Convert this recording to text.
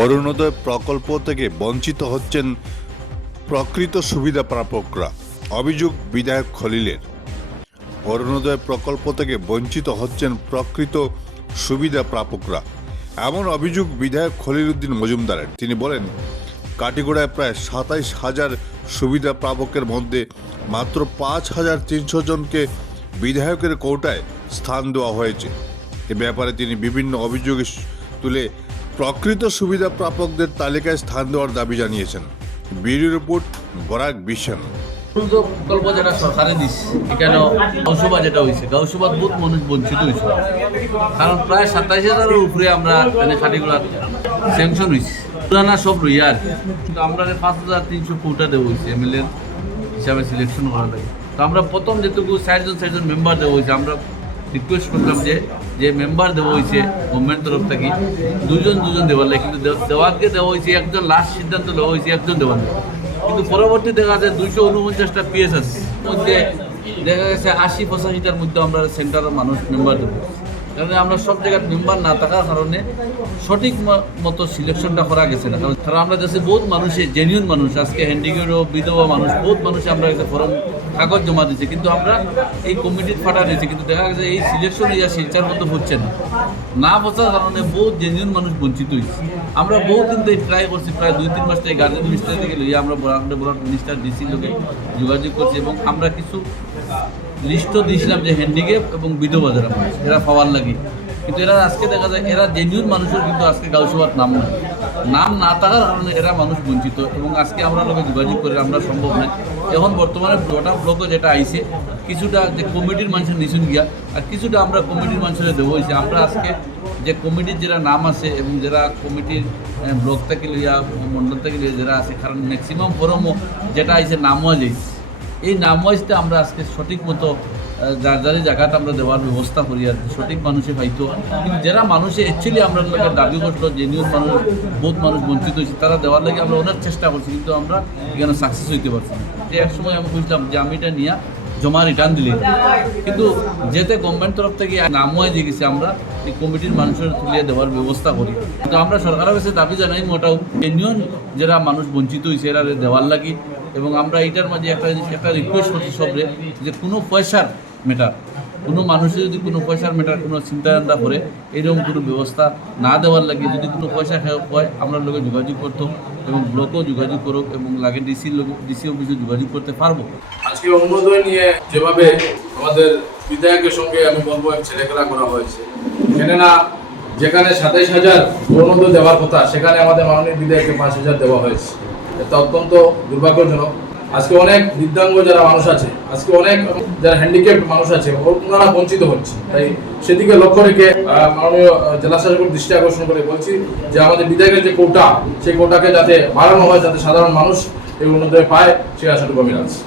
অরুণোদয় প্রকল্প থেকে বঞ্চিত হচ্ছেন প্রকৃত সুবিধা প্রাপকরা। অভিযোগ বিধায়ক খলিলের। অরুণোদয় প্রকল্প থেকে বঞ্চিত হচ্ছেন প্রকৃত সুবিধা প্রাপকরা, এমন অভিযোগ বিধায়ক খলিল উদ্দিন মজুমদারের। তিনি বলেন, কাটিগড়ায় প্রায় ২৭,০০০ সুবিধা প্রাপকের মধ্যে মাত্র ৫,৩০০ জনকে বিধায়কের কোটায় স্থান দেওয়া হয়েছে। এ ব্যাপারে তিনি বিভিন্ন অভিযোগ তুলে প্রকৃত সুবিধা প্রাপকদের তালিকায় স্থান দেওয়ার দাবি জানিয়েছেন। Bureau report, Barak vision. প্রকল্প যেটা সরকারে দিচ্ছে, এখানে গাউসভা যেটা হয়েছে, গাউসভা বহুত মানুষ বঞ্চিত হয়েছে। কারণ প্রায় ২৭,০০০-এর উপরে আমরা এখানে কাটিগড়ার স্যাংশন হয়েছে, পুরানা সব রইয়া আর কি। কিন্তু আমরা ৫,৩০০ কোটা দেওয়া হয়েছে এমএলএ হিসাবে সিলেকশন করা লাগে। তো আমরা প্রথম যেটুকু ৬০ জন মেম্বার দেওয়া হয়েছে, আমরা রিকোয়েস্ট করতাম যে মেম্বার দেওয়া হয়েছে গভর্নমেন্ট তরফ থেকে দুজন দেওয়ার লাগে, কিন্তু দেওয়াকে দেওয়া হয়েছে একজন, লাস্ট সিদ্ধান্ত দেওয়া হয়েছে একজন দেওয়ার লাগে। কিন্তু পরবর্তী দেখা যায় ২৪৯টা পিএস আছে, মধ্যে দেখা গেছে ৮০-৮৫টার মধ্যে আমরা সেন্টারের মানুষ মেম্বার দেবো। কারণ আমরা সব জায়গায় মেম্বার না থাকার কারণে সঠিক মতো সিলেকশনটা করা গেছে না। কারণ আমরা যাচ্ছি বহুত মানুষের জেনিউন মানুষ, আজকে হ্যান্ডিক্যাপও বিধবা মানুষ, বহুত মানুষ আমরা একটা ফর্ম কাগজ জমা দিচ্ছি, কিন্তু আমরা এই কমিটির ফাটা দিয়েছি, কিন্তু দেখা গেছে এই সিলেকশন শিলচার মতো হচ্ছে না পৌঁছার কারণে বহুত জেনিউন মানুষ বঞ্চিত হয়েছে। আমরা বহুত দিন থেকে ট্রাই করছি, প্রায় ২-৩ মাস থেকে গার্জেন মিনিস্টার থেকে লইয়া আমরা ব্লক মিনিস্টার ডিসির লোকে যোগাযোগ করছি, এবং আমরা কিছু লিস্টও দিয়েছিলাম যে হ্যান্ডিক্যাপ এবং বিধবা যারা মানুষ এরা পাওয়ার লাগে। কিন্তু এরা আজকে দেখা যায় এরা জেনিউন মানুষের কিন্তু আজকে গাউসভার নাম না থাকার কারণে এরা মানুষ বঞ্চিত, এবং আজকে আমরা লোকে যোগাযোগ করে আমরা সম্ভব নয়। এখন বর্তমানে গোটা ব্লকে যেটা আইছে, কিছুটা যে কমিটির মানুষের নিচুন গিয়া, আর কিছুটা আমরা কমিটির মানুষের দেওয়া হয়েছে। আমরা আজকে যে কমিটির যারা নাম আছে এবং যারা কমিটির ব্লক থেকে লইয়া মন্ডল থেকে লইয়া যারা আছে, কারণ ম্যাক্সিমাম ফরমও যেটা আইছে নামওয়াজ আইছে, এই নামওয়াজটা আমরা আজকে সঠিক মতো যার জায়গাটা আমরা দেওয়ার ব্যবস্থা করি আর সঠিক মানুষে পাইতো। কিন্তু যারা মানুষে অ্যাকচুয়ালি আমরা দাবি করলো জেনিউন মানুষ, বহুত মানুষ বঞ্চিত হয়েছে, তারা দেওয়ার লাগে আমরা অনেক চেষ্টা করছি, কিন্তু আমরা এখানে সাকসেস হইতে পারছি না। যে এক সময় আমি বুঝলাম যে আমি এটা নিয়ে জমা রিটার্ন দিলে, কিন্তু যেতে গভর্নমেন্ট তরফ থেকে নামওয়াজ দিয়ে গেছে, আমরা এই কমিটির মানুষের তুলিয়ে দেওয়ার ব্যবস্থা করি। তো আমরা সরকারের কাছে দাবি জানাই মোটাও জেনিউন যারা মানুষ বঞ্চিত হয়েছে এরা দেওয়ার লাগি। এবং আমরা এইটার মাঝে একটা রিকোয়েস্ট করছি সবরে, যে কোনো পয়সার ম্যাটার, কোনো মানুষের যদি কোনো পয়সার ম্যাটার কোনো চিন্তাধারা করে এরকম কোনো ব্যবস্থা না দেওয়ার লাগে, যদি কোনো পয়সা হয় আমরা লোকে যোগাযোগ করতো এবং ব্লকও যোগাযোগ করুক এবং লাগে ডিসি অফিসে যোগাযোগ করতে পারবো। আজকে অরুণোদয় নিয়ে যেভাবে আমাদের বিধায়কের সঙ্গে আমি বলবো ছেলেখেলা করা হয়েছে, কেননা যেখানে ২৭,০০০ অরুণোদয় দেওয়ার কথা সেখানে আমাদের মাননীয় বিধায়ককে ৫,০০০ দেওয়া হয়েছে। এটা অত্যন্ত দুর্ভাগ্যজনক। আজকে অনেক দিব্যাঙ্গ যারা মানুষ আছে, আজকে অনেক যারা হ্যান্ডিক্যাপ মানুষ আছে, ওনারা বঞ্চিত হচ্ছে। তাই সেদিকে লক্ষ্য রেখে মাননীয় জেলা শাসকের দৃষ্টি আকর্ষণ করে বলছি যে আমাদের বিধায়কের যে কোটা, সেই কোটাকে যাতে বাড়ানো হয়, যাতে সাধারণ মানুষ এই অরুণোদয় পায়, সেই আশাটুকু আমি রাখছি।